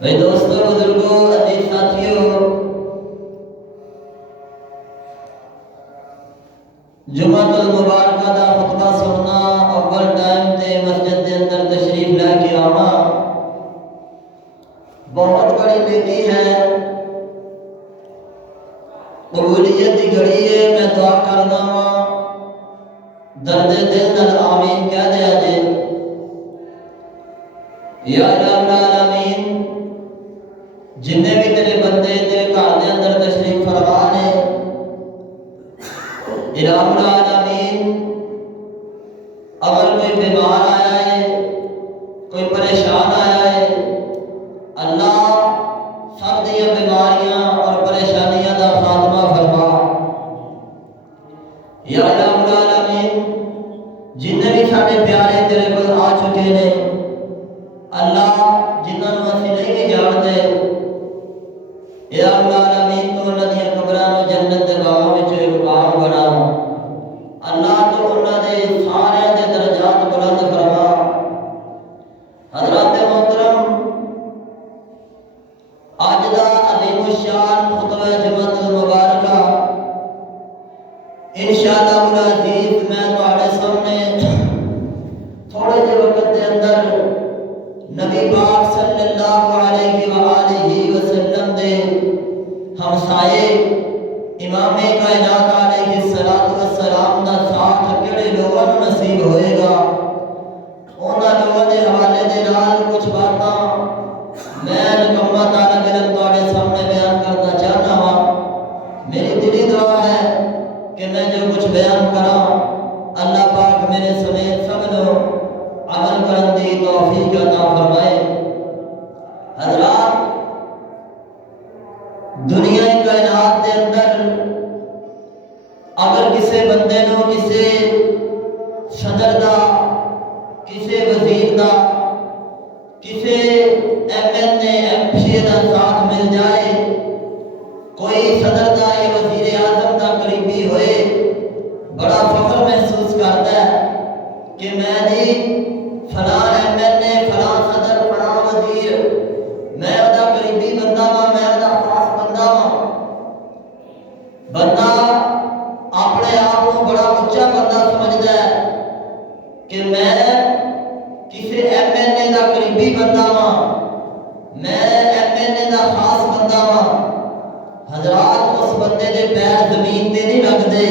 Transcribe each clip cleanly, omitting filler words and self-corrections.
بھائی دوستو، بزرگوں، عزیز ساتھیوں، جمعۃ المبارکہ دا خطبہ سننا، اول ٹائم تے مسجد دے اندر تشریف لے کے آنا بہت بڑی نیکی ہے، قبولیت دی گھڑی ہے۔ میں دعا کرنا وا درد دل نال آمین کہہ دیا جے۔ یا رب العالمین، جننے بھی تیرے بندے تیرے گھر دے اندر تشریف فرما نے، الہ العالمین، اگر کوئی بیمار آیا ہے، کوئی پریشان آیا ہے، اللہ سب دیا بیماریاں اور پریشانیاں دا خاتمہ فرما۔ یا الہ العالمین، جننے بھی سارے پیارے تیرے کو آ چکے نے، اللہ جنہاں نوں اسی نہیں بھی جانتے، یا العالمین تو انہاں دی قبراں نوں جنت دے باغاں وچ ایک باغ بنا۔ اللہ تو انہاں دے سارے دے درجات بلند فرما۔ حضرات محترم، اج دا عظیم الشان خطبہ جمعۃ المبارکہ انشاءاللہ العزیز میں تہاڈے سامنے تھوڑے جے وقت دے اندر نبی پاک صلی اللہ علیہ وآلہ وسلم دے ہمسائے امام کائنات علیہ الصلوۃ والسلام دا ساتھ کہڑے لوگوں نوں نصیب ہوئے گا، انہاں لوگوں دے حوالے دے نال کچھ باتاں میں نکما طالب علم تہاڈے سامنے بیان کرنا چاہتا ہاں۔ میری دلی دعا ہے کہ میں جو کچھ بیان کراں، اللہ پاک میرے سمیت سب نوں عمل کرن دی توفیق عطا فرمائے۔ حضرات، دنیا کائنات دے اندر اگر کسے بندے نوں کسے صدر دا، کسے وزیر دا، کسے M N A M P دا ساتھ مل جائے، کوئی صدر دا یا وزیر اعظم دا قریبی ہوئے، بڑا فخر محسوس کرتا ہے کہ میں جی فلاں ایم این اے، فلاں صدر، فلاں وزیر، میں دا قریبی بندہ ہاں، میں دا خاص بندہ ہاں۔ بندہ اپنے آپ کو بڑا اچا بندہ سمجھتا ہے کہ میں کسی ایم این اے دا قریبی بندہ ہاں، میں ایم این اے دا خاص بندہ ہاں۔ حضرات، اس بندے دے پیر زمین تے نہیں لگدے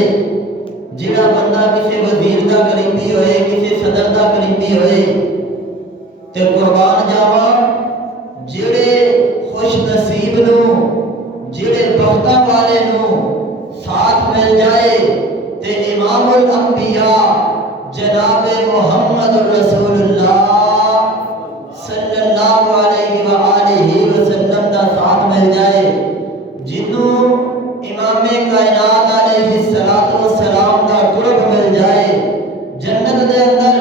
جڑا بندہ کسی وزیر دا قریبی ہوئے، کسی صدر دا قریبی ہوئے۔ تے قربان جاواں، جڑے خوش نصیب نوں، جڑے بختاں والے نوں ساتھ مل جائے تے امام الانبیاء جناب محمد رسول اللہ صلی اللہ علیہ وآلہ وسلم دا ساتھ مل جائے، جنوں امام کائنات علیہ الصلوۃ والسلام دا قرب مل جائے، جنت دے اندر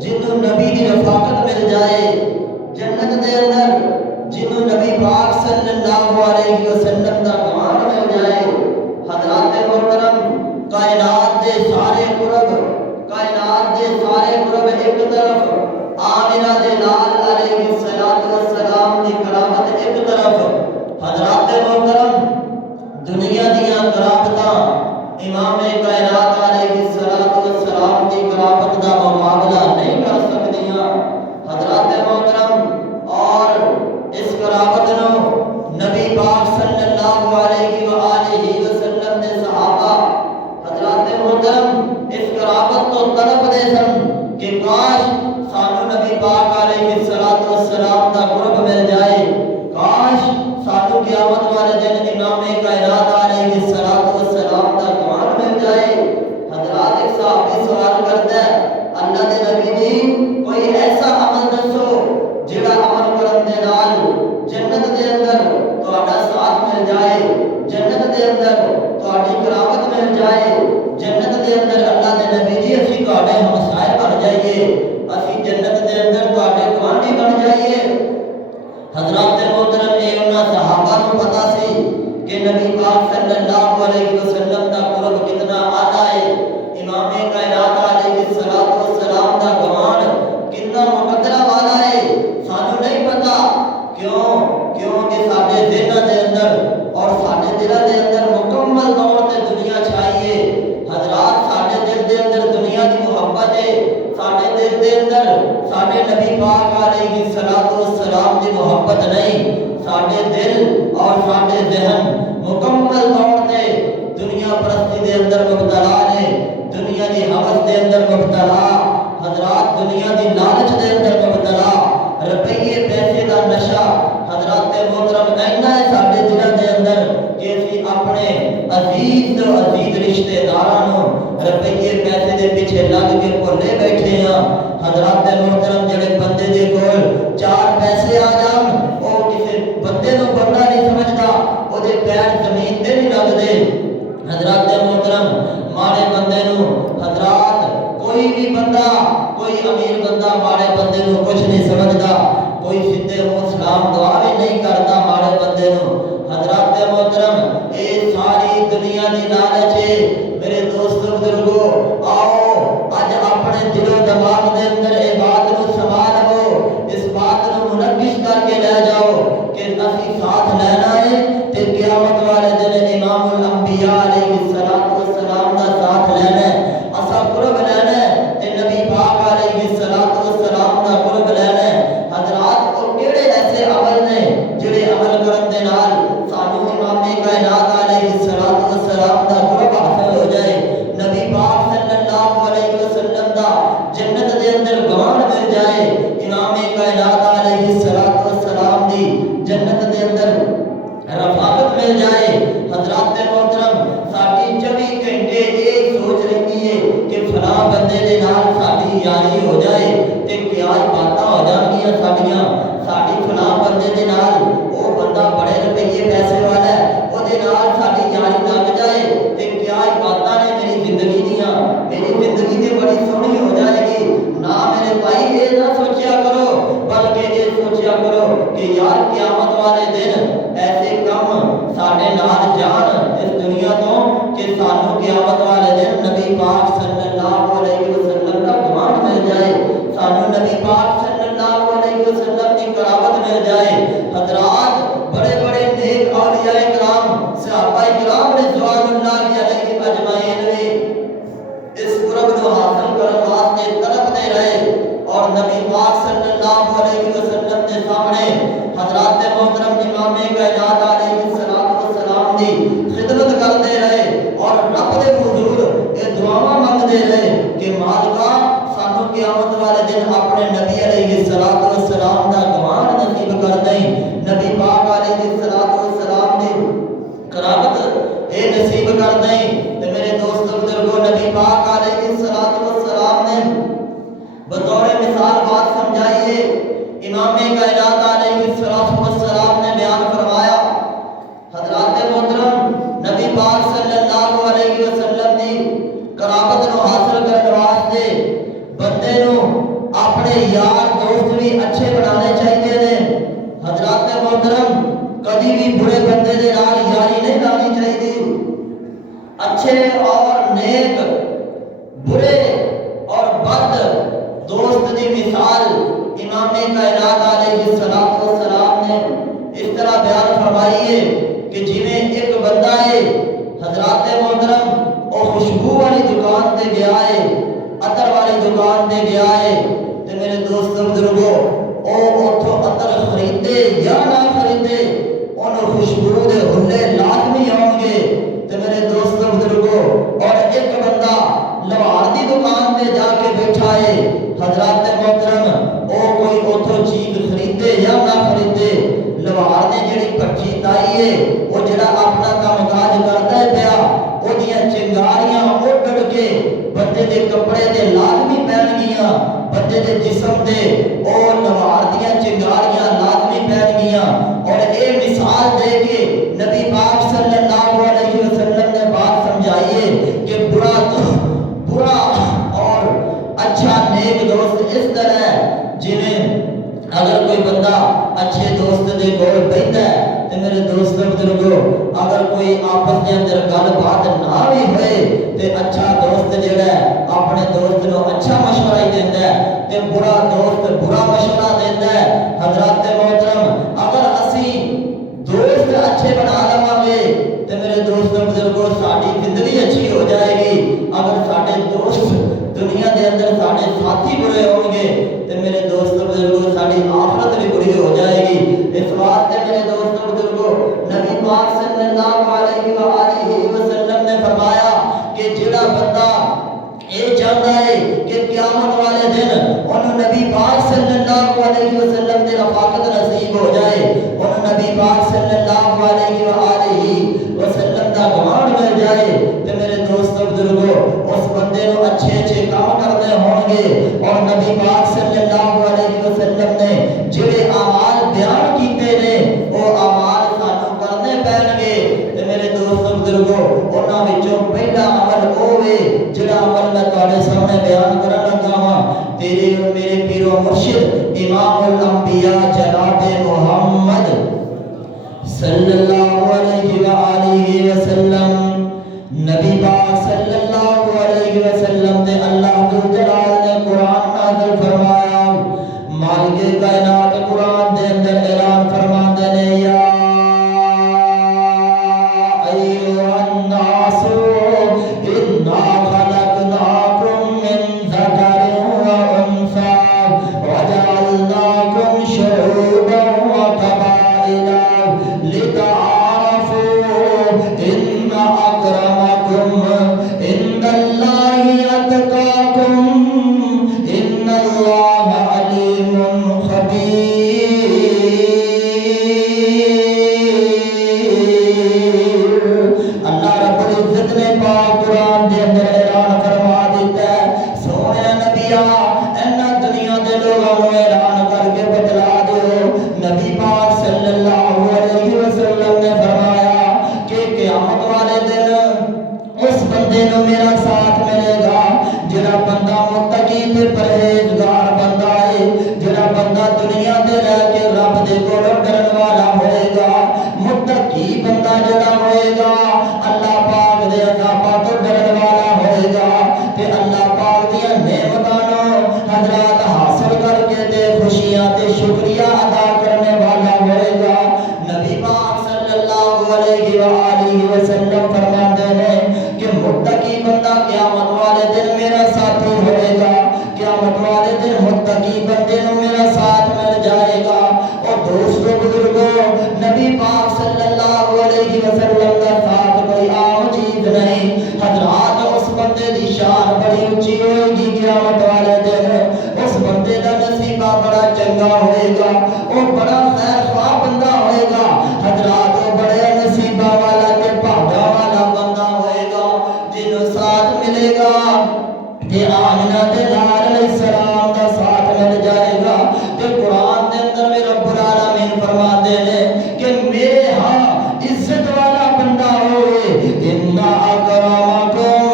جنوں نبی دی رفاقت مل جائے، جنت دے اندر جنوں نبی پاک صلی اللہ علیہ وسلم دا گمان مل جائے۔ حضرات محترم، کائنات دے سارے قرب، کائنات دے سارے قرب ایک طرف، آمنہ دے لال علیہ الصلوۃ والسلام دی کرامت ایک طرف۔ حضرات محترم، دنیا دیاں کرامتاں امام کائنات علیہ الصلوۃ والسلام دی کرامت دا مقابلہ نہیں کر سکدیاں۔ حضرات محترم، اور اس کرامت نو نبی پاک صلی اللہ علیہ وآلہ وسلم دے صحابہ حضرات محترم اس کرامت تو طلب دے سن کہ کاش سانو نبی پاک علیہ الصلوۃ والسلام دا قرب مل جائے، کاش سانو قیامت والے دن امام کائنات علیہ الصلوۃ والسلام دا گمان مل جائے۔ حضرات، ایک صحابی سوال کرتا ہے، اللہ دے نبی جی کوئی ایسا عمل دسو جڑا عمل کرن دے نال جنت دے اندر تہاڈا ساتھ مل جائے، جنت دے اندر تہاڈی کرامت مل جائے، جنت دے اندر اللہ دے نبی جی اسی تہاڈے ہمسائے بن جائیے، اسی جنت دے اندر تہاڈے گوانڈی بن جائیے۔ حضرات محترم، اے انہاں صحابہ نوں پتہ سی کہ نبی پاک صلی اللہ علیہ وسلم دا قرب کتنا اعلیٰ ہے، امام کائنات علیہ الصلوۃ والسلام دا گمان کتنا مقدرہ والا ہے۔ سانو نہیں پتہ کیوں کیونکہ ساڈے ذہناں دے اندر اور ساڈے دلاں دے اندر مکمل طور تے دنیا چھائی ہے۔ حضرات ساڈے دل دے اندر دنیا دی محبت ہے، ساڈے دل دے اندر ساڈے نبی پاک علیہ الصلوۃ والسلام دی محبت نہیں۔ ساڈے دل اور ساڈے ذہن مکمل طور تے دنیا پرستی دے اندر مبتلا نے، دنیا دی ہوس دے اندر مبتلا، حضرات دنیا دی لالچ دے اندر مبتلا، روپیے پیسے دا نشہ حضرات محترم اینا ہے ساڈے دلاں دے اندر کہ اسی اپنے عزیز تو عزیز رشتے داراں روپیے پیسے دے پیچھے لگ کے بھولے بیٹھے ہاں۔ حضرات محترم جڑے بندے دے کول چار پیسے آ جان وہ کسی بندے نو بندہ نہیں سمجھدا، او دے پیر زمین تے نہیں لگدے۔ حضرات محترم ماڑے بندے نو حضرات کوئی بھی بندہ، کوئی امیر بندہ ماڑے بندے نو کچھ نہیں سمجھدا، کوئی سیدھے منہ سلام دعا بھی نہیں کرتا ماڑے بندے نو۔ حضرات محترم اے ساری دنیا دی لالچ ہے۔ میرے دوستو بزرگو آؤ اج اپنے دل و دماغ دے اندر اے بات نو سما لو، اس بات نو منقش کر کے لے جاؤ کہ اسی ساتھ لینا ہے تے قیامت والے دن امام الانبیاء علیہ الصلوۃ والسلام دا ساتھ لینا ہے، اسا قرب لینا ہے تے نبی پاک علیہ الصلوۃ والسلام دا قرب لینا ہے۔ حضرات او کیڑے ایسے عمل نے جڑے عمل کرن دے نال سانو امام کائنات علیہ الصلوۃ والسلام دا قرب حاصل ہو جائے، نبی پاک صلی اللہ علیہ وسلم دا جنت دے اندر گوان مل جائے، امام کائنات علیہ الصلوۃ والسلام دی جنت دے اندر رفاقت مل جائے۔ حضرات محترم ساڈی 24 گھنٹے ایک سوچ رہتی ہے کہ فلاں بندے دے نال ساڈی یاری ہو جائے تے کیا باتاں ہو جان گیاں ساڈیاں، ساڈی فلاں بندے دے نال او بندہ بڑے روپیے پیسے والا ہے او دے نال ساڈی یاری لگ جائے تے کیا باتاں نے میری زندگی دیاں، میری زندگی تے بڑی سونی ہو جائے گی۔ نہ میرے بھائی یہ نہ سوچیا کرو بلکہ یہ سوچیا کرو کہ یار قیامت والے دن ایسے کم ساڈے نال جان اس دنیا تو کہ سانو قیامت والے دن نبی پاک صلی اللہ علیہ وسلم کا گمان مل جائے، سانو نبی پاک صلی اللہ علیہ وسلم کی قرابت مل جائے۔ حضرات بڑے بڑے نیک اولیاء کرام صحابہ کرام رضوان اللہ علیہم اجمعین نے اس قرب کو حاصل کرنے واسطے تڑپتے رہے اور نبی پاک صلی اللہ علیہ وسلم کے سامنے حضرات محترم امام کائنات علیہ الصلوۃ والسلام دی خدمت کرتے رہے اور رب دے حضور یہ دعاواں منگتے رہے کہ مالکا سانو قیامت والے دن اپنے نبی علیہ الصلوۃ والسلام دا گوان نصیب کر دیں، نبی پاک علیہ الصلوۃ والسلام دی قرابت اے نصیب کر دیں۔ تے میرے دوستو بزرگو نبی پاک علیہ الصلوۃ والسلام نے بطور مثال بات سمجھائیے، امام کائنات علیہ الصلوۃ والسلام نے بیان فرمایا، حضرات محترم نبی پاک صلی اللہ علیہ وسلم دی قرابت نو حاصل کرنے واسطے بندے نو اپنے یار دوست بھی اچھے بنانے چاہیے نے۔ حضرات محترم کبھی بھی برے بندے دے نال یاری نہیں لانی چاہیے، اچھے اور نیک برے اور بد دوست دی مثال امام کائنات علیہ الصلوۃ والسلام نے اس طرح بیان فرمائی ہے کہ جویں ایک بندہ ہے حضرات محترم او خوشبو والی دکان تے گیا ہے، عطر والی دکان تے گیا ہے تے میرے دوستو بزرگو او اتھوں عطر خریدے یا نہ خریدے انہوں خوشبو دے ہلے لازمی آؤں گے تے میرے دوستو بزرگو۔ اور ایک بندہ لوہار دی دکان تے جا کے بیٹھا ہے، حضرات محترم او کوئی اتھوں چیز خریدے یا نہ خریدے، لوہار نے جڑی پچی تائی ہے وہ جڑا اپنا کام کاج کرتا ہے پیا وہ دیاں چنگاریاں اڑ کے بندے دے کپڑے دے لازمی پہن گیاں، بندے دے جسم دے او لوہار دیاں چنگاریاں لازمی پہن گیاں۔ اور اے مثال دے کے نبی پاک صلی اللہ علیہ وسلم نے بات سمجھائی ہے کہ برا اور اچھا نیک دوست اس طرح ہے جنہیں اگر کوئی بندہ اچھے دوست دے کول بیٹھا ہے تے میرے دوستو بزرگو اگر کوئی آپس کے اندر گل بات نہ بھی ہوئے تے اچھا دوست جڑا ہے اپنے دوست نو اچھا مشورہ ہی دیندا ہے تے برا دوست برا مشورہ دیندا ہے۔ حضرات محترم اگر اسی پاک صلی اللہ علیہ وآلہ وسلم نے فرمایا کہ جڑا بندہ یہ چاہتا ہے کہ قیامت والے دن انہوں نبی پاک صلی اللہ علیہ وسلم نے رفاقت نصیب ہو جائے، انہوں نبی پاک صلی اللہ علیہ وآلہ وسلم کا گمان مل جائے، تو میرے دوست بزرگوں اس بندے کو اچھے اچھے کام کرنے ہوں گے، اور نبی پاک صلی اللہ علیہ وسلم نے جڑے اعمال بیان کیتے نے وہ اعمال سانو کرنے پین گے، تو میرے دوست بزرگوں انہاں وچوں پہلا عمل ہوے جڑا عمل میں تواڈے سامنے بیان کرن لگا ہاں، تیرے اور میرے پیر و مرشد امام الانبیاء جناب محمد صلی اللہ علیہ وآلہ وسلم، نبی پاک صلی اللہ علیہ وسلم نے اللہ ذوالجلال نے قرآن نازل فرمایا، مالک کائنات قرآن دے اندر اعلان فرماتے نے یا ایھا الناس انا خلقناکم من ذکر و انثی وجعلناکم شعوبا وقبائل لتعارفوا ان اکرمکم عند اللہ اتقاکم ان اللہ علیم خبیر۔ اللہ رب العزت نے پاک قرآن دے اندر اعلان فرما دیتا ہے، سونے نبیا اینا دنیا دے لوگوں کو اعلان کر کے بتلا دیو، نبی پاک صلی اللہ علیہ وسلم نے فرمایا کہ قیامت والے دن اس بندے کو میرا ساتھ ملے گا جڑا بندہ متقی تے پرہیزگار بندہ ہے، جڑا بندہ دنیا دے رہ کے رب دے کولوں ڈرن والا ہوئے گا، متقی بندہ جڑا ہوئے گا اللہ پاک دے عذاباں تو ڈرن والا ہوئے گا، تے اللہ پاک دی نعمتاں نوں حضرات حاصل کر کے تے خوشیاں تے شکریہ ادا کرنے والا ہوئے گا۔ نبی پاک صلی اللہ علیہ وآلہ وسلم فرماتے ہیں کہ متقی بندہ قیامت والے دن میرا ساتھی ہوئے گا، قیامت والے دن متقی بندے کو میرا ساتھ مل جائے گا۔ اور دوستو بزرگوں نبی پاک صلی اللہ علیہ وسلم کا ساتھ کوئی عام چیز نہیں، حضرات اس بندے دی شان بڑی اونچی ہوئے گی قیامت والے دن، اس بندے کا نصیبہ بڑا چنگا ہوئے گا، وہ بڑا خیر خواہ بندہ ہوئے گا، حضرات وہ بڑے نصیبہ والا تے بھاگا والا بندہ ہوئے گا جنہوں ساتھ ملے گا تے آمنہ تے لال علیہ السلام کا ساتھ مل جائے گا۔ تے قرآن دے اندر میں رب العالمین فرماتے ہیں کہ میرے ہاں عزت والا بندہ ہوئے، ان اکرمکم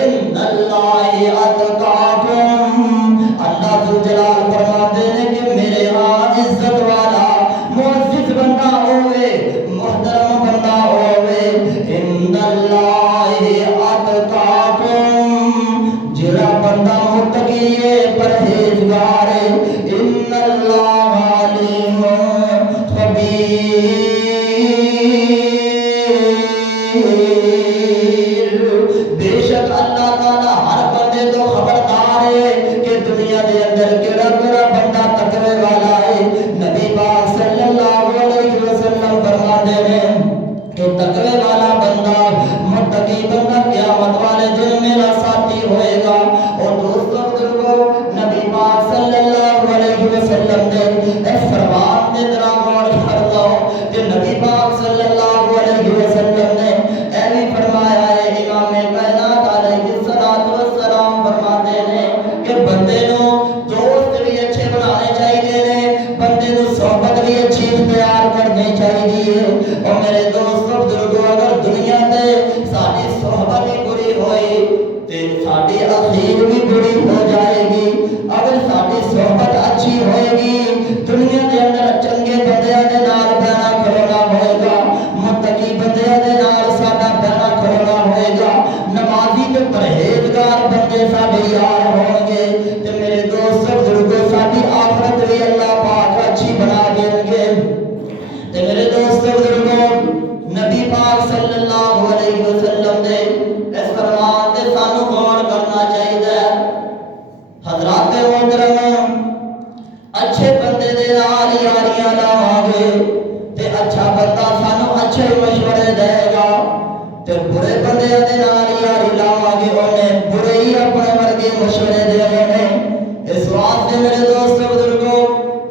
عند اللہ اتقاکم، اللہ ذوالجلال فرماتے ہیں کہ میرے ہاں عزت والا معزز بندہ ہوئے، محترم بندہ ہوئے، عند اللہ اتقاکم، جڑا بندہ متقی ہے پرہیزگار ہے، ان اللہ علیم خبیر، بے شک اللہ تعالی ہر بندے تو خبردار ہے کہ دنیا دے اندر کیڑا کیڑا بندہ تقوی والا ہے۔ نبی پاک صلی اللہ علیہ وسلم فرماتے ہیں کہ تقوی والا بندہ متقی بندہ قیامت والے دن میرا ساتھی ہوئے گا۔ اور دوستوں بزرگوں نبی پاک صلی اللہ علیہ وسلم نے اس فرمان دے ذرا غور فرماؤ کہ نبی پاک صلی اللہ علیہ وسلم نے اے بھی فرمایا ہے، امام کائنات علیہ الصلوۃ والسلام فرماتے ہیں کہ بندے نو دوست بھی اچھے بنانے چاہیے نے، بندے نو صحبت بھی اچھی اختیار کرنی چاہیے۔ اور میرے دوستوں بزرگوں اگر دنیا تے ساری صحبت ہی بری ہوئی تے ساری اخیر بھی بری ہو جائے گی، اگر ساری صحبت اچھی ہوئے گی دنیا دے اندر چنگے بندیاں دے نال بہنا کھلونا ہوئے گا، متقی بندیاں دے نال ساڈا بہنا کھلونا ہوئے گا، نمازی تے پرہیزگار بندے ساڈے یار ہون گے، تے میرے دوست بزرگوں ساڈی آخرت بھی اللہ پاک اچھی بنا دیں گے۔ تے میرے دوست بزرگوں نبی پاک صلی اللہ علیہ وسلم نے اس فرمان تے سانو غور کرنا چاہیے۔ حضرات محترم اچھے بندے دے نال یاریاں لاواں گے تے اچھا بندہ سانو اچھے مشورے دے گا تے برے بندے دے نال یاری لاواں گے انہیں برے ہی اپنے ورگے مشورے دینے نے۔ اس واسطے میرے دوست بزرگوں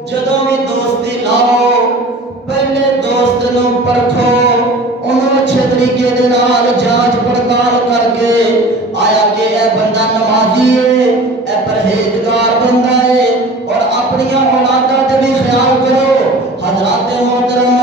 جدوں بھی دوستی لاؤ پہلے دوست نو پرکھو انہوں اچھے طریقے دے نال جانچ پڑتال کر کے آیا کہ اے بندہ نمازی ہے اے پرہیزگار بندہ ہے اور اپنی اولاداں تے بھی خیال کرو۔ حضرات محترم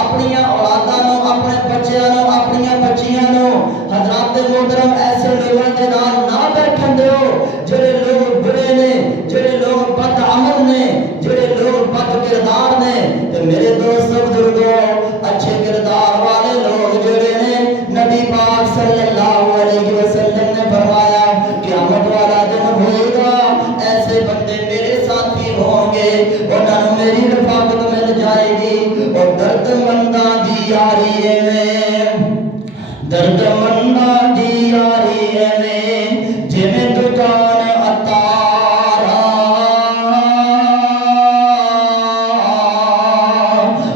اپنی اولاداں نو اپنے بچیاں نو اپنی بچیاں نو حضرات محترم ایسے لوگوں کے نال نہ بیٹھن دیو جڑے لوگ برے نے جڑے لوگ بد عمل نے جڑے لوگ بد کردار نے۔ تے میرے دوست بزرگوں اچھے کردار والے لوگ جڑے نے نبی پاک صلی اللہ علیہ وسلم نے فرمایا قیامت والا دن ہوئے گا ایسے بندے میرے ساتھی ہوں گے انہاں نوں میری رفاقت مل جائے گی اور درد منداں دی یاری میں درد منداں دی یاری میں جویں دکان عطارا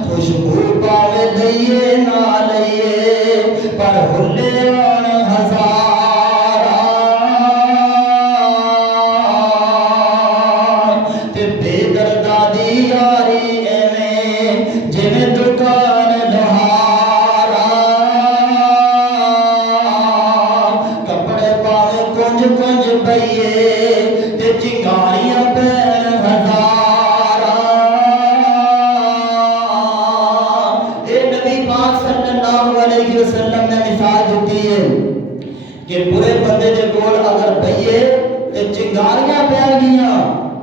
خوشبو پاوے دئیے نہ لئیے پر ہلے آن ہزارا تے بے دردہ دی یاری میں جویں دکان لوہارا کپڑے پاوے کنج کنج پئیے تے چنگاریاں پین ہزارا۔ اے نبی پاک صلی اللہ علیہ وسلم نے مثال دیتی ہے کہ برے بندے دے کول اگر بئیے تے چنگاریاں پین گیاں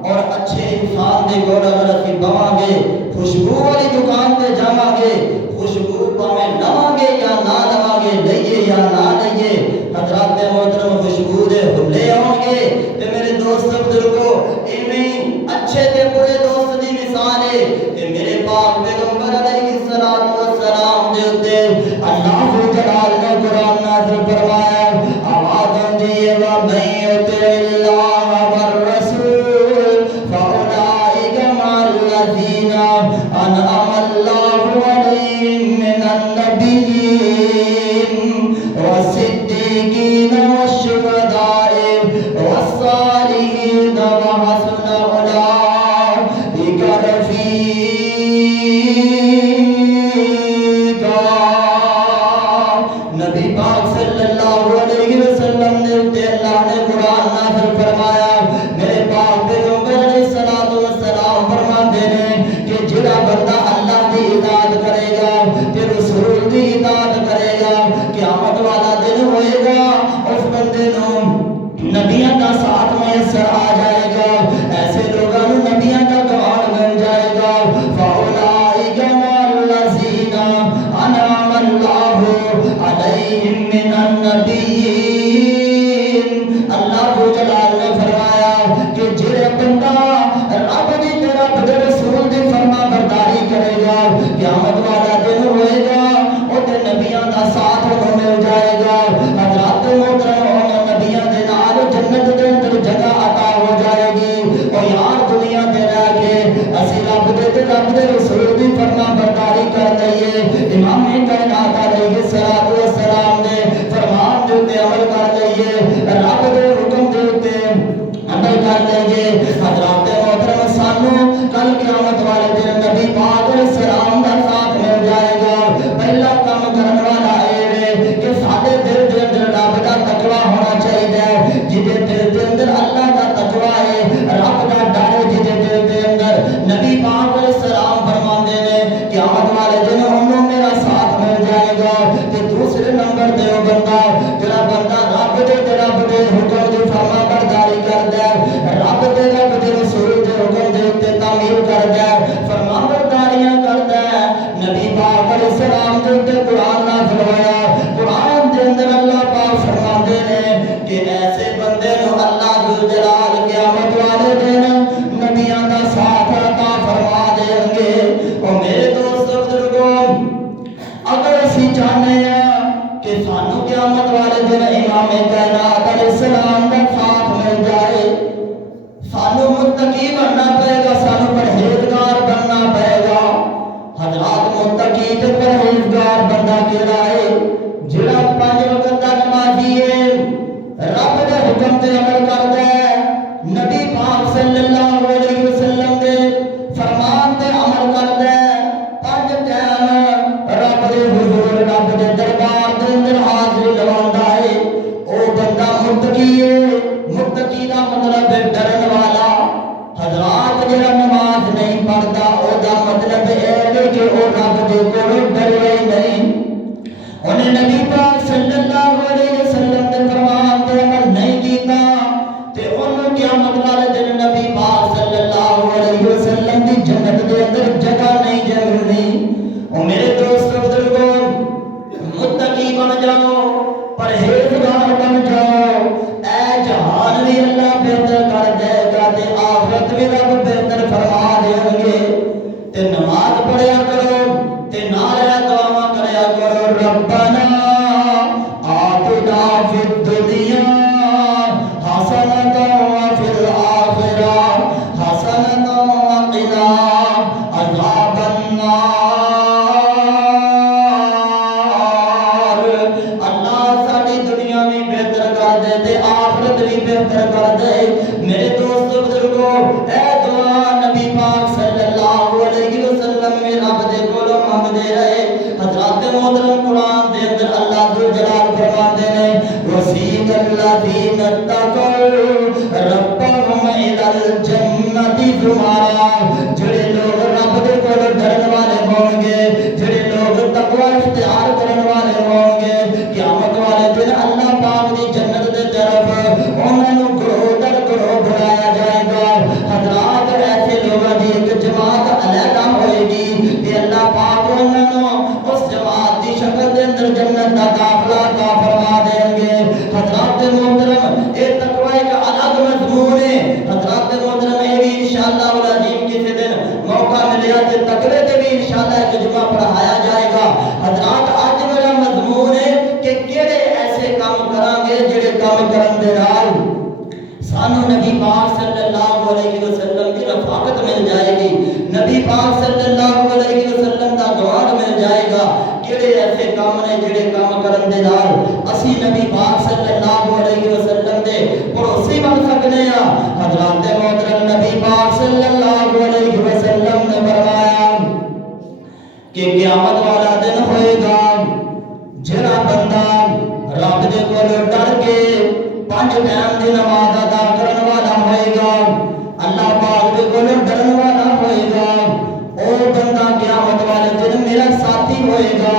اور اچھے انسان دے کول اگر اسی بواں گے خوشبو والی دکان تے جاواں گے خوشبو پاویں لواں گے یا نہ لواں گے لئیے یا نہ لئیے حضرات محترم خوشبو دے ہلے آن گے۔ تے میرے دوست بزرگوں ایویں اچھے تے برے دوست دی مثال ہے کہ میرے پاک پیغمبر علیہ الصلوۃ والسلام دے اوتے اللہ جلال نے قرآن نازل فرمایا آواز دی وَمَن يُطِعِ اللَّهَ وَالرَّسُولَ فَأُولَٰئِكَ مَعَ الَّذِينَ أَنْعَمَ اللَّهُ عَلَيْهِم مِّنَ النَّبِيِّينَ وَالصِّدِّيقِينَ وَالشُّهَدَاءِ وَالصَّالِحِينَ وَحَسُنَ أُولَٰئِكَ رَفِيقًا۔ نبی پاک صلی اللہ علیہ وسلم نے تے اللہ نے قرآن نازل فرمایا میرے پاک پیغمبر علیہ الصلوۃ والسلام فرماتے ہیں کہ جڑا بندہ اللہ کی اطاعت کرے گا تے رسول کی اطاعت کرے گا قیامت والا دن ہوئے گا اس بندے نوں نبیوں کا ساتھ میسر آ جائے گا ایسے لوگوں نوں نبیوں کا گوان مل جائے گا۔ فَأُولَٰئِكَ مَعَ الَّذِينَ أَنْعَمَ اللَّهُ عَلَيْهِم مِّنَ النَّبِيِّينَ۔ اللہ جلال نے فرمایا کہ جڑے بندہ رب دی تے رب دے رسول دی فرما برداری کرے گا قیامت والا دن ہوئے گا او تے نبیوں دا ساتھ انہوں مل جائے گا۔ حضرات محترم نبیوں دے نال جنت دے اندر جگہ عطا ہو جائے گی۔ او یار دنیا تے رہ کے اسی رب دے تے رب دے رسول دی فرما برداری کر لئیے امام کائنات علیہ الصلوۃ والسلام نے فرمان دے تے عمل کر لئیے رب دے حکم دے تے عمل کر لئیے۔ حضرات محترم سانو کل قیامت والے دن نبی پاک علیہ السلام دا ساتھ مل جائے گا۔ پہلا کام کرن والا اے کہ سارے دل دے اندر رب دا تقوی ہونا چاہیے جدے دل دے اندر اللہ دا تقوی ہے رب دا ڈر ہے جدے دل دے اندر نبی پاک علیہ السلام فرماندے نے قیامت والے دن انہوں میرا ساتھ مل جائے گا۔ تے دوسرے نمبر تے او بندہ جڑا بندہ رب دے حکم دی فرما برداری کردا ہے رب دے رسول دے حکم دے اوتے تعمیل کردا ہے فرما برداریاں کردا ہے نبی پاک علیہ السلام دے اوتے قرآن نازل ہویا قرآن دے اندر اللہ پاک فرماندے نے کہ ایسے بندے نوں اللہ ذوالجلال قیامت والے دن نبیاں دا ساتھ عطا فرما دیں گے۔ او میرے دوست بزرگوں اگر اسی چاہنے ہیں کہ سانو قیامت والے دن امام کائنات علیہ السلام دا ساتھ مل جائے سانو متقی بننا پڑے گا سانو پرہیزگار بننا پڑے گا۔ حضرات متقی تے عمل کردا ہے، نبی پاک صلی اللہ علیہ وسلم دے فرمان تے عمل کردا ہے، 5 ٹائم رب دے حضور رب دے دربار دے اندر حاضری لواندا ہے، او بندہ متقی ہے۔ متقی دا مطلب ہے ڈرن والا۔ حضرات جڑا نماز نہیں پڑھتا او دا مطلب ہے کہ او رب دے کولوں ڈرے نہیں، انہیں نبی پاک صلی اللہ علیہ وسلم دے فرمان تے عمل نہیں کیتا تے انہوں قیامت والے دن نبی پاک صلی اللہ علیہ وسلم دی جنت دے اندر جگہ نہیں جے ملنی۔ او میرے دوست بزرگوں، متقی بن جاؤ، پرہیزگار بن جاؤ، اے جہان بھی اللہ بہتر کر دے گا تے آخرت بھی رب بہتر فرما دیں گے۔ تے نماز پڑھیا کرو تے نال دعا کریا کرو، ربنا آتنا فی الدنیا حسنۃ وفی الآخرہ حسنۃ وقنا عذاب النار۔ اللہ ساری دنیا بھی بہتر کر دے تے آخرت بھی بہتر کر دے۔ میرے دوست بزرگوں، اے دعا نبی پاک صلی اللہ علیہ وسلم میں رب دے کولوں منگدے رہے۔ حضرات محترم، قرآن دے اندر اللہ ذوالجلال فرماتے ہیں، وَسِيقَ الَّذِينَ اتَّقَوْا رَبَّهُمْ إِلَى الْجَنَّةِ زُمَرًا۔ جڑے لوگ رب دے کولوں ڈرن والے ہون گے، جڑے لوگ تقوی اختیار کرن والے ہون گے، قیامت والے دن اللہ پاک دی جنت دے طرف انہاں نوں گروہ در گروہ بلایا جائے گا۔ حضرات ایسے لوگوں دی ایک جماعت علیحدہ ہوئے گی تے اللہ پاک انہاں نوں اس جماعت دی شکل دے اندر جنت دا داخلہ عطا فرما دیں گے۔ حضرات محترم، اے تقوی ایک الگ مضمون ہے۔ حضرات محترم، یہ بھی انشاءاللہ العظیم کسی دن موقع ملیا تے تقوی تے بھی انشاءاللہ ایک جمعہ پڑھایا جائے گا۔ حضرات آج میرا مضمون ہے کہ کیڑے ایسے کام کران گے جڑے کام کرن دے نال سانو نبی پاک صلی اللہ علیہ وسلم کی رفاقت مل جائے گی، نبی پاک صلی اللہ علیہ وسلم دا گوارڈ مل جائے گا۔ کیڑے ایسے کام نے جڑے کام کرن دے نال اسی نبی پاک صلی اللہ علیہ وسلم دے پڑوسی بن سکنے ہاں۔ حضرات محترم، نبی پاک صلی اللہ علیہ وسلم نے فرمایا کہ قیامت والا دن ہوئے گا، جڑا بندہ رب دے کولوں ڈر کے 5 ٹائم دی نماز ادا کرن والا ہوئے گا، اللہ پاک دے کولوں ڈرن والا ہوئے گا، او بندہ قیامت والے دن میرا ساتھی ہوئے گا،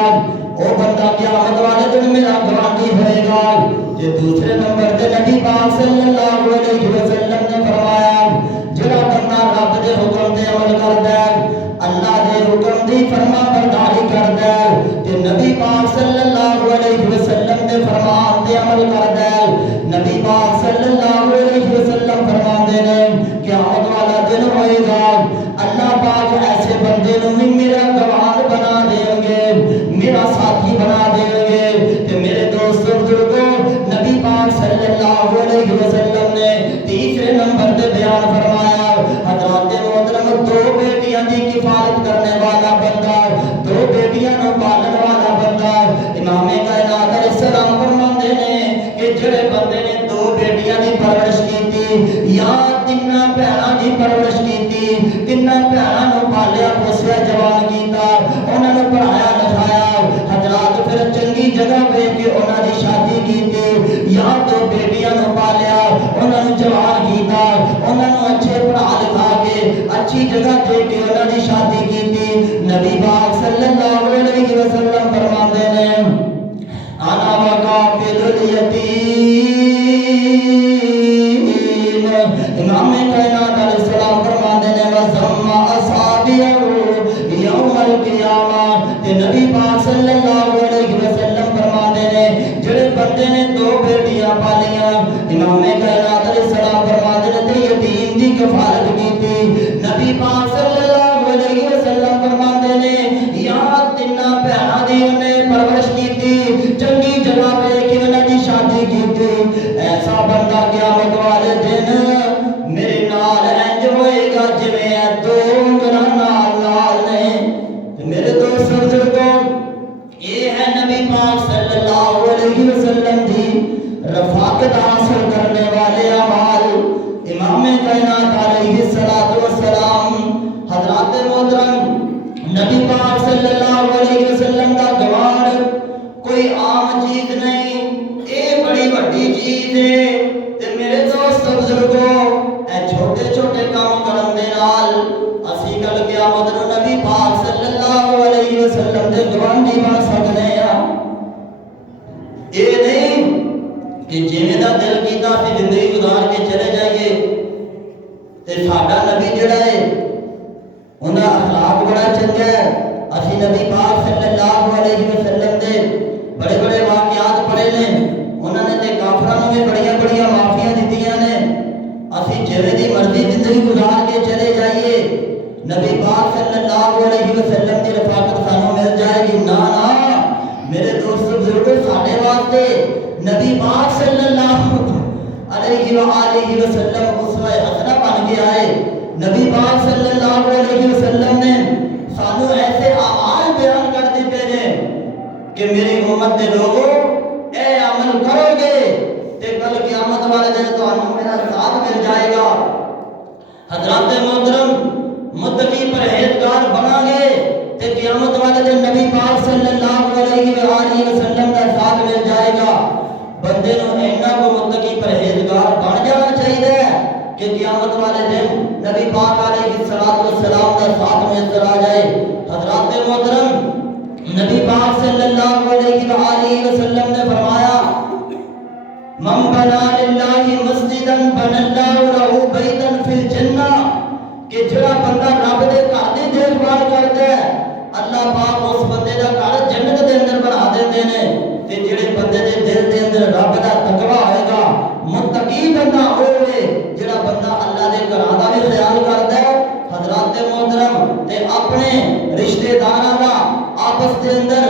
او بندہ قیامت والے دن میرا گواہی ہوئے گا۔ تے دوسرے نمبر تے نبی پاک صلی اللہ علیہ وسلم نے فرمایا، جڑا بندہ رب دے حکم تے عمل کردا ہے، اللہ دے حکم دی فرما برداری کردا ہے تے نبی پاک صلی اللہ علیہ وسلم دے فرمان تے عمل کردا ہے، نبی پاک صلی اللہ علیہ وسلم فرماندے نے قیامت والا دن ہوئے گا، اللہ پاک ایسے بندے نوں بھی میرا گواہ بنا دیں گے، میرا ساتھی بنا دیں گے۔ تے میرے دوستو بزرگوں، نبی پاک صلی اللہ علیہ وسلم نے تیسرے نمبر تے بیان فرمایا، حضرات محترم، 2 بیٹیاں دی کفالت کرنے والا بندہ، 2 بیٹیاں نوں پالن والا بندہ، امام کائنات علیہ السلام فرماندے نے کہ جڑے بندے نے 2 بیٹیاں دی پرورش کیتی یا 3 بھیناں دی پرورش کیتی، 3 بھیناں نوں پالیا پوسیا جوان کیتا، انہاں نوں پڑھایا لکھایا، حضرات پھر چنگی جگہ ویکھ کے انہاں دی شادی کیتی، یا 2 بیٹیاں نوں پالیا، انہاں نوں جوان کیتا، انہاں نوں اچھے پڑھا لکھا کے اچھی جگہ دے کے انہاں دی شادی کیتی۔ نبی پاک صلی اللہ علیہ وسلم فرماندے نے، انا وکافل الیتیم، امام کائنات علیہ السلام فرماندے نے، وَزَمَّ أَصَابِعُهُ یوم القیامہ، تے نبی پاک صلی اللہ علیہ وسلم فرماندے نے جڑے بندے نے 2 بیٹیاں پالیاں، امام کائنات علیہ السلام فرماندے نے تے یتیم دی کفالت کیتی، نبی پاک صلی اللہ علیہ وسلم فرماندے نے یا 3 بھیناں دی انہیں پرورش کیتی، چنگی جگہ پہ کہ انہاں دی شادی کیتی، ایسا بندہ قیامت والے دن میرے نال انج ہوئے گا جویں 2 انگلاں نال نے۔ میرے دوست بزرگوں، یہ ہے نبی پاک صلی اللہ علیہ وسلم دی رفاقت حاصل کرنے والے نبی پاک صلی اللہ علیہ وسلم کا گوان کوئی عام چیز نہیں، اے بڑی بڑی چیز ہے۔ تے میرے دوست بزرگوں، اے چھوٹے چھوٹے کام کرن دے نال اسی کل قیامت نو نبی پاک صلی اللہ علیہ وسلم دے گواندی بن سکدے ہاں۔ اے نہیں کہ جویں دا دل کیتا سی زندگی گزار کے چلے جائیے۔ تے ساڈا نبی جڑا ہے انہاں اخلاق بڑا چنگا ہے۔ اسی نبی پاک صلی اللہ علیہ وسلم دے بڑے بڑے واقعات پڑھے نے، انہوں نے تے کافراں نوں بھی بڑیاں بڑیاں معافیاں دتیاں نے۔ اسی جویں دی مرضی زندگی گزار کے چلے جائیے، نبی پاک صلی اللہ علیہ وسلم دی رفاقت سانوں مل جائے گی؟ نا نا میرے دوست بزرگوں، ساڈے واسطے نبی پاک صلی اللہ علیہ وآلہ وسلم اسوہ حسنہ بن کے آئے۔ نبی پاک صلی اللہ علیہ وسلم نے سانو ایسے اعمال بیان کر دیتے ہیں کہ میری امت دے لوگوں اے عمل کرو گے تے کل قیامت والے دن تانوں میرا ساتھ مل جائے گا۔ حضرات محترم، متقی پرہیزگار بنا گے تے قیامت والے دن نبی پاک صلی اللہ علیہ وآلہ وسلم کا ساتھ مل جائے گا۔ بندے نو اینا کو متقی پرہیزگار بن جانا چاہیے کہ قیامت والے دن نبی پاک علیہ السلام کا ساتھ میسر آ جائے۔ حضرات محترم، نبی پاک صلی اللہ علیہ وآلہ وسلم نے فرمایا من بنا للہ مسجدا بنى اللہ لہ بیتا فی الجنہ، کہ جڑا بندہ رب دے گھر دی دیکھ بھال کرتا ہے اللہ پاک اس بندے دا گھر جنت دے اندر بنا دیندے نے۔ تے جڑے بندے دے دل دے اندر رب دا تقوی ہوئے گا، متقی بندہ ہوئے، جڑا بندہ اللہ دے گھراں دا بھی خیال کردا ہے، حضرات محترم، تے اپنے رشتہ داراں دا آپس دے اندر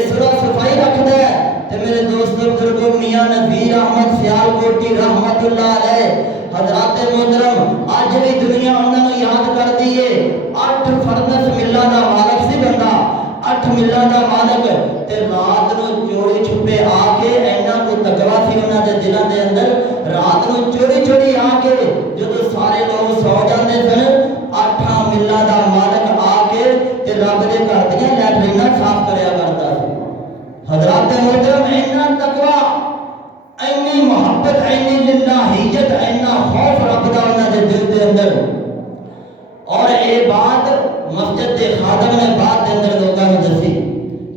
اصلاح صفائی رکھدا ہے۔ تے میرے دوست بزرگوں، میاں نذیر احمد سیالکوٹی رحمت اللہ علیہ، حضرات محترم، آج بھی دنیا انہاں نوں یاد کردی ہے۔ 8 فرنس ملّاں دا مالک سی بندہ، 8 ملّاں دا مالک، تے رات نو چوری چھپے آ کے اینا کو تقوی سی انہاں دے دلاں دے اندر، رات نو چوری چوری آ کے جدوں سارے لوگ سو جاندے سن، 8 ملّاں دا مالک آ کے تے رب دے گھر دیاں لیٹریناں صاف کریا کرتا سی۔ حضرات محترم، اینا تقوی، اینی محبت، اینی للہیت، اینا خوف رب دا انہاں دے دل دے اندر۔ اور اے بات مسجد دے خادم نے بات دے اندر لوگاں نوں دسی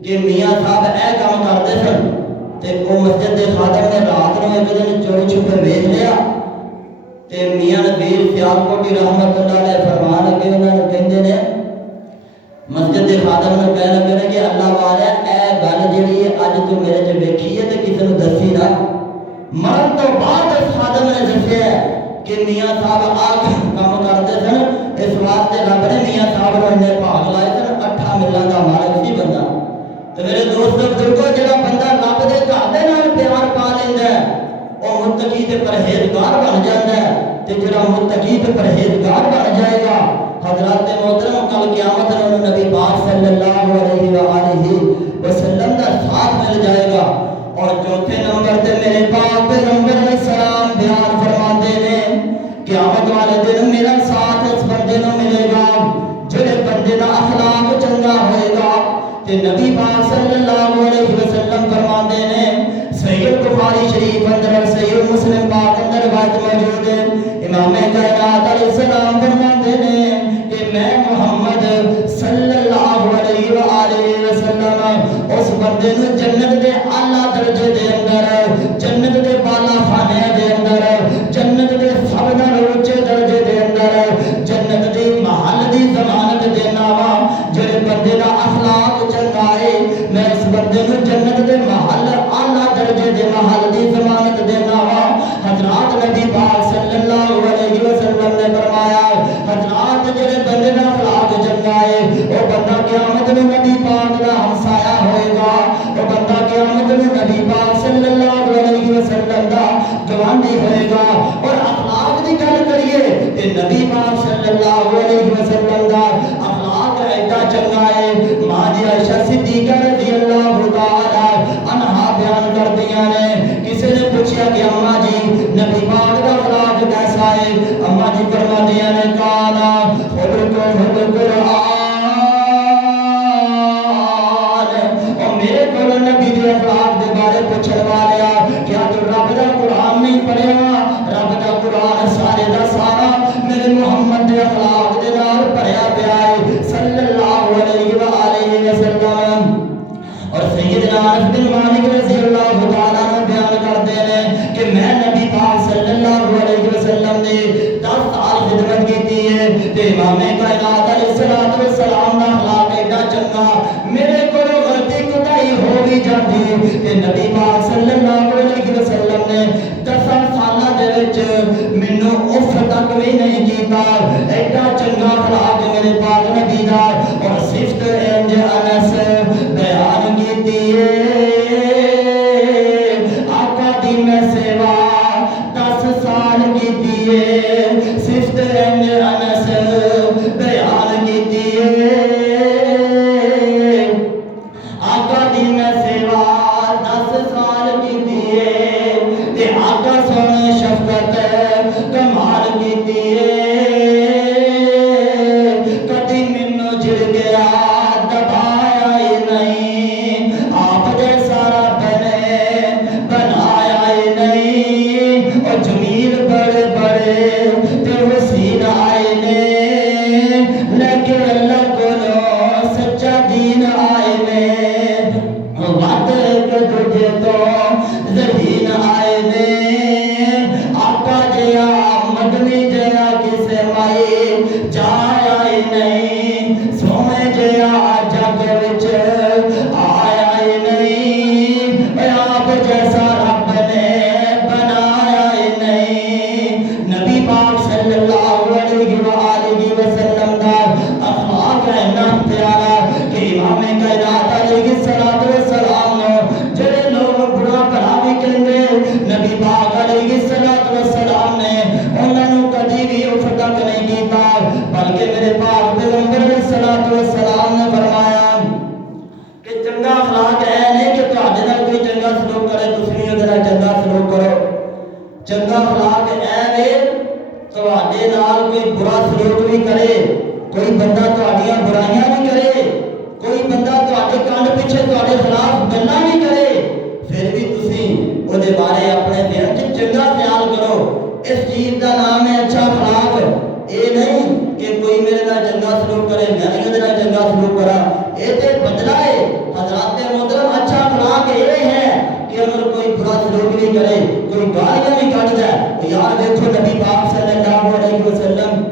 کہ میاں صاحب اے کام کردے سن، تے او مسجد دے خادم نے رات نو ایک دن چوری چھپے ویکھ لیا، تے میاں نذیر سیالکوٹی رحمت اللہ علیہ فرمان لگے، انہاں نوں کہندے نے، مسجد دے خادم نوں کہنے لگے نے کہ اللہ والے اے گل جڑی ہے اج تو میرے چ ویکھی ہے تے کسے نوں دسی نہ۔ مرن تو بعد اس خادم نے دسیا کہ میاں صاحب آ کام کرتے سن، اس واسطے رب نے میاں صاحب نوں انہیں بھاگ لائے سن، 8 ملّاں دا مالک سی بندہ۔ تے میرے دوست بزرگوں، جڑا بندہ رب دے گھر دے نال پیار پا لیندا ہے او متقی تے پرہیزگار بن جاندا ہے، تے جڑا متقی تے پرہیزگار بن جائے گا، حضرات محترم، کل قیامت میں نبی پاک صلی اللہ علیہ وآلہ وسلم کا ساتھ مل جائے گا۔ اور چوتھے نمبر تے میرے پاک پیغمبر علیہ السلام بیان فرماتے ہیں قیامت والے دن میرا ساتھ اس بندے نوں ملے گا جڑے بندے دا اخلاق چنگا ہوئے گا۔ تے نبی پاک صلی اللہ علیہ وسلم فرماتے ہیں، صحیح بخاری شریف اندر، صحیح مسلم پاک اندر روایت موجود ہے، امام کائنات علیہ السلام فرماتے ہیں کہ میں محمد صلی اللہ علیہ وآلہ وسلم اس بندے نوں جنت دے اعلیٰ درجے دے اندر، جنت دے بالا خانے دے اندر، جنت دے سب نال اونچے درجے دے اندر، جنت دی محل دی ضمانت دینا وا، جڑے بندے دا اخلاق چنگا ہے میں اس بندے نوں جنت دے محل اعلیٰ درجے دے محل دی ضمانت دینا وا۔ حضرات نبی پاک صلی اللہ علیہ وسلم نے فرمایا، حضرات جڑے بندے دا اخلاق چنگا ہے او بندہ قیامت میں نبی پاک دا ہمسایہ ہوئے گا، او بندہ قیامت میں نبی پاک صلی اللہ علیہ وسلم دا گواندی ہوئے گا۔ اور اخلاق دی گل کریے تے نبی پاک صلی اللہ علیہ وسلم دا اخلاق ایڈا چنگا ہے، ماں جی عائشہ صدیقہ رضی اللہ تعالی عنہا بیان کردیاں نے، کسی نے پوچھا کہ اماں جی نبی پاک دا اخلاق کیسا ہے؟ اماں جی فرماندیاں نے کانا خلق القرآن میرے کو غلطی کوتاہی ہو بھی جاتی تے نبی پاک صلی اللہ علیہ وسلم نے 10 سالاں دے وچ مینوں اف تک بھی نہیں کیتا ایڈا چنگا اخلاق میرے پاک نبی دا اور صفت انج انس بیان کیتی ہے آقا دی میں سیوا 10 سال کیتی ہے صفت انج انس بیان کیتی ہے آقا دی میں سیوا 10 سال کیتی ہے تے آقا سونے شفقت کمال کیتی ہے کدی مینوں جڑ گیا دبایا ہی نہیں آپ جیسا رب نے بنایا ہی نہیں اور جمیل بڑے بڑے تے حسین آئے نے لیکن اللہ کو سچا دین آئے نے وعد کے دجے تو ذہین آئے نے آقا جیا مدنی جیا کسے مائی جایا ہی نہیں سونے جیا جگ وچ آیا ہی نہیں آپ جیسا رب نے بنایا ہی نہیں نبی پاک صلی اللہ علیہ وآلہ وسلم دا اخلاق ہے نا پیارا کہ امام کائنات علیہ السلام جڑے لوگ برا بھلا بھی کہندے نبی پاک علیہ السلام نے انہاں نوں کدی بھی اف تک نہیں کیتا بلکہ میرے پاک پیغمبر علیہ السلام نے فرمایا کہ چنگا اخلاق ہے نہیں کہ تہاڈے نال کوئی چنگا سلوک کرے تسی اودے نال چنگا سلوک کرو چنگا اخلاق ہے وے تہاڈے نال کوئی برا سلوک بھی کرے کوئی بندہ تہاڈیاں برائیاں بھی کرے کوئی بندہ تہاڈے کان پیچھے تہاڈے خلاف گلاں بھی کرے پھر بھی تسی اودے بارے اپنے دل وچ چنگا خیال کرو اس چیز دا نام ہے اچھا اخلاق اے نہیں کہ کوئی میرے نال چنگا سلوک کرے میں بھی اودے نال چنگا سلوک کراں اے تے بدلہ ہے حضرات محترم اچھا اخلاق یہ ہے کہ اگر کوئی برا سلوک بھی کرے کوئی گالیاں بھی کٹ جائے یار دیکھو نبی پاک صلی اللہ علیہ وسلم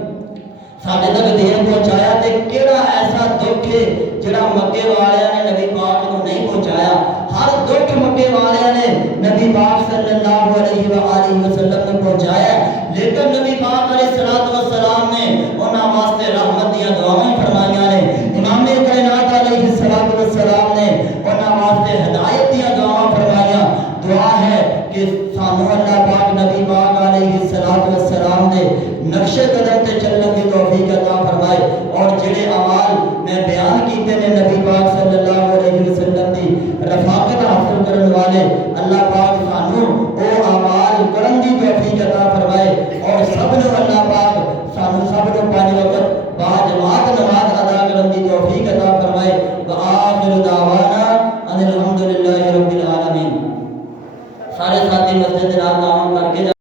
ساڈے تک دین پہنچایا تے کیڑا ایسا دکھ ہے جڑا مکے والیاں نے نبی پاک کو نہیں پہنچایا ہر دکھ مکے والیاں نے نبی پاک صلی اللہ علیہ وآلہ وسلم نے پہنچایا